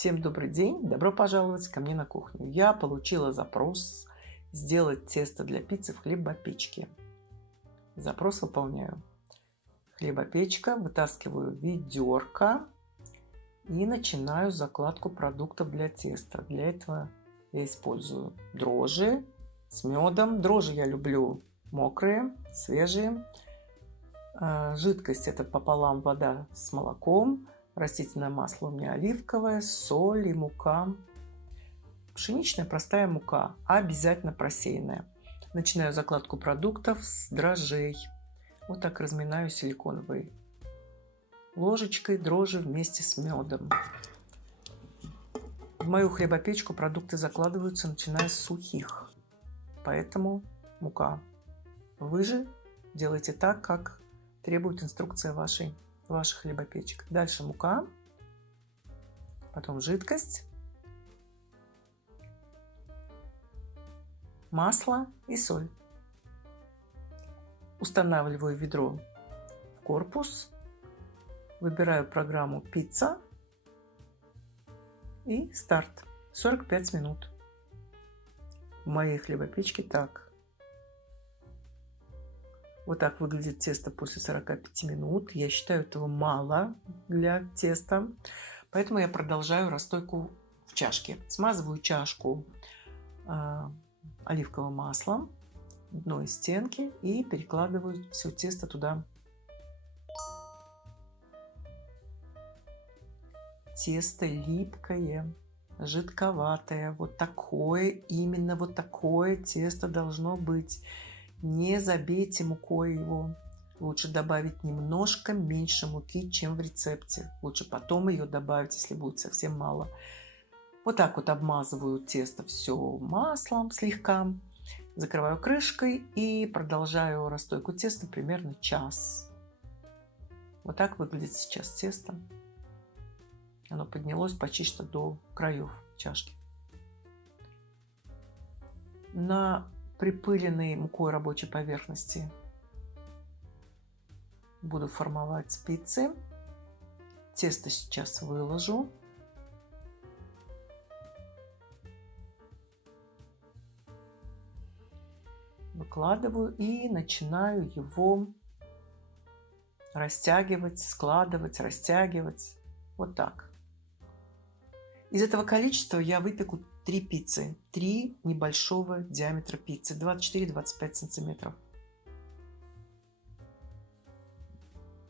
Всем добрый день! Добро пожаловать ко мне на кухню. Я получила запрос сделать тесто для пиццы в хлебопечке. Запрос выполняю. Хлебопечка, вытаскиваю ведерко и начинаю закладку продуктов для теста. Для этого я использую дрожжи с медом. Дрожжи я люблю мокрые, свежие. Жидкость — это пополам вода с молоком. Растительное масло у меня оливковое, соль и мука. Пшеничная простая мука, обязательно просеянная. Начинаю закладку продуктов с дрожжей. Вот так разминаю силиконовой ложечкой дрожжи вместе с медом. В мою хлебопечку продукты закладываются, начиная с сухих. Поэтому мука. Вы же делайте так, как требует инструкция ваших хлебопечек. Дальше мука, потом жидкость, масло и соль. Устанавливаю ведро в корпус, выбираю программу «Пицца» и старт. 45 минут. В моей хлебопечке так. Вот так выглядит тесто после 45 минут. Я считаю, этого мало для теста. Поэтому я продолжаю расстойку в чашке. Смазываю чашку оливковым маслом, дно и стенки, и перекладываю все тесто туда. Тесто липкое, жидковатое. Вот такое, именно вот такое тесто должно быть. Не забейте мукой его. Лучше добавить немножко меньше муки, чем в рецепте. Лучше потом ее добавить, если будет совсем мало. Вот так вот обмазываю тесто все маслом слегка. Закрываю крышкой и продолжаю расстойку теста примерно час. Вот так выглядит сейчас тесто. Оно поднялось почти что до краев чашки. На припыленной мукой рабочей поверхности буду формовать спицы. Тесто сейчас выложу. Выкладываю и начинаю его растягивать, складывать, растягивать. Вот так. Из этого количества я выпеку 3 пиццы. 3 небольшого диаметра пиццы. 24-25 сантиметров.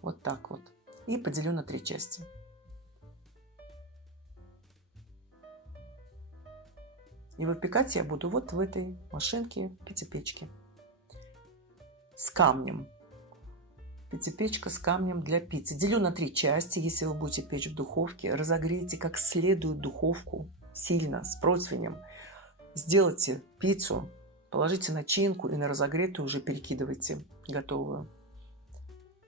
Вот так вот. И поделю на 3 части. И выпекать я буду вот в этой машинке, в пиццепечке. С камнем. Пиццепечка с камнем для пиццы. Делю на 3 части. Если вы будете печь в духовке, разогрейте как следует духовку сильно, с противнем. Сделайте пиццу, положите начинку и на разогретую уже перекидывайте готовую.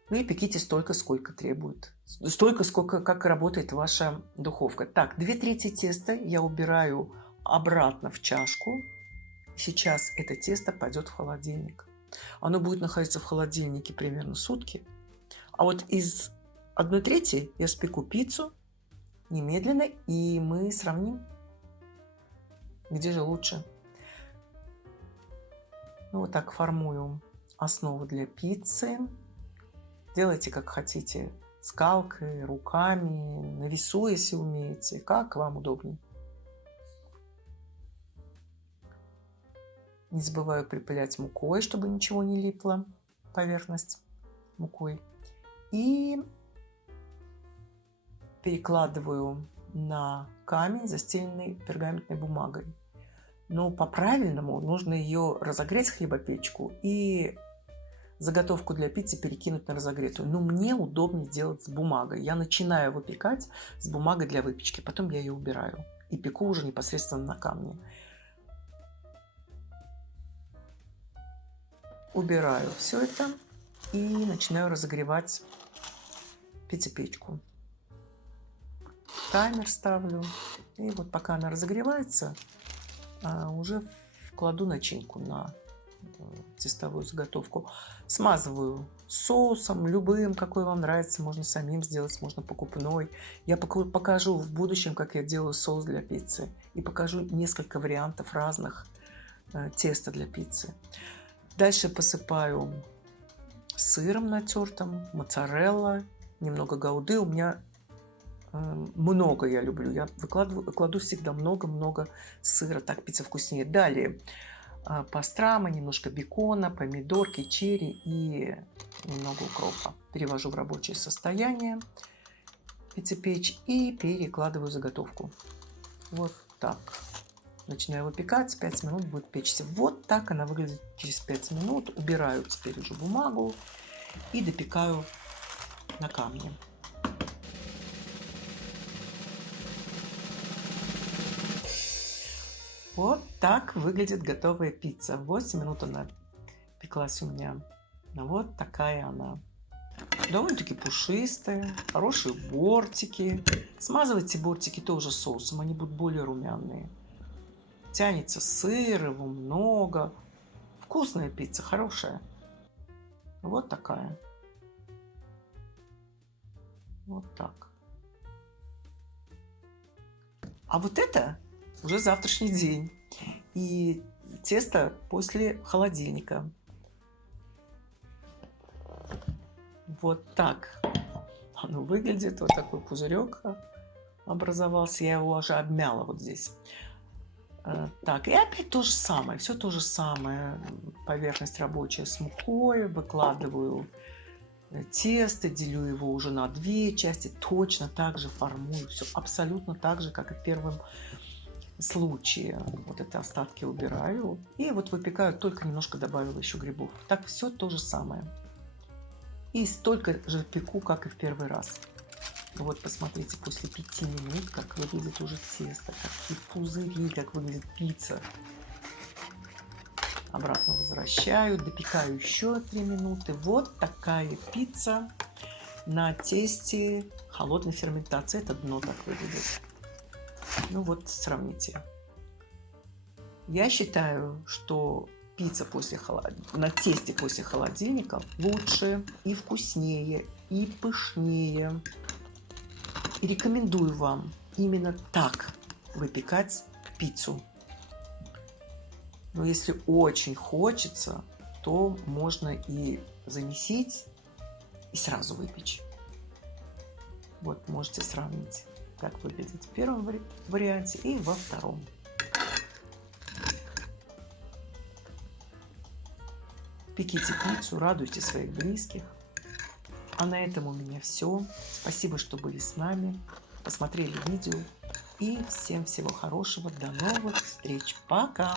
Ну и пеките столько, сколько требует. Столько, сколько, как работает ваша духовка. Так, 2/3 теста я убираю обратно в чашку. Сейчас это тесто пойдет в холодильник. Оно будет находиться в холодильнике примерно сутки. А вот из 1/3 я спеку пиццу немедленно, и мы сравним, где же лучше. Ну, вот так формую основу для пиццы. Делайте как хотите. Скалкой, руками, на весу, если умеете. Как вам удобнее. Не забываю припылять мукой, чтобы ничего не липло. Поверхность мукой. И перекладываю на камень, застеленный пергаментной бумагой. Но по-правильному нужно ее разогреть, хлебопечку, и заготовку для пиццы перекинуть на разогретую. Но мне удобнее делать с бумагой. Я начинаю выпекать с бумагой для выпечки. Потом я ее убираю. И пеку уже непосредственно на камне. Убираю все это и начинаю разогревать пиццепечку. Таймер ставлю. И вот пока она разогревается, уже кладу начинку на тестовую заготовку. Смазываю соусом, любым, какой вам нравится. Можно самим сделать, можно покупной. Я покажу в будущем, как я делаю соус для пиццы. И покажу несколько вариантов разных теста для пиццы. Дальше посыпаю сыром натертым, моцарелла, немного гауды. У меня много я люблю. Я кладу всегда много-много сыра. Так пицца вкуснее. Далее пастрама, немножко бекона, помидорки, черри и немного укропа. Перевожу в рабочее состояние пиццепечь и перекладываю заготовку. Вот так. Начинаю выпекать, 5 минут будет печься. Вот так она выглядит через 5 минут. Убираю теперь уже бумагу и допекаю на камне. Вот так выглядит готовая пицца. 8 минут она пеклась у меня. Вот такая она. Довольно-таки пушистая, хорошие бортики. Смазывайте бортики тоже соусом, они будут более румяные. Тянется сыр, его много. Вкусная пицца, хорошая. Вот такая. Вот так. А вот это уже завтрашний день. И тесто после холодильника. Вот так оно выглядит. Вот такой пузырек образовался. Я его уже обмяла вот здесь. Так, и опять то же самое. Все то же самое. Поверхность рабочая с мукой. Выкладываю тесто, делю его уже на 2 части. Точно так же формую. Все абсолютно так же, как и в первом случае. Вот это остатки убираю. И вот выпекаю, только немножко добавила еще грибов. Так все то же самое. И столько же пеку, как и в первый раз. Вот посмотрите, после 5 минут, как выглядит уже тесто, какие пузыри, как выглядит пицца. Обратно возвращаю, допекаю еще 3 минуты. Вот такая пицца на тесте холодной ферментации. Это дно так выглядит. Ну вот, сравните. Я считаю, что пицца на тесте после холодильника лучше и вкуснее, и пышнее. И рекомендую вам именно так выпекать пиццу. Но если очень хочется, то можно и замесить, и сразу выпечь. Вот, можете сравнить, как выглядит в первом варианте и во втором. Пеките пиццу, радуйте своих близких. А на этом у меня все. Спасибо, что были с нами, посмотрели видео. И всем всего хорошего. До новых встреч. Пока!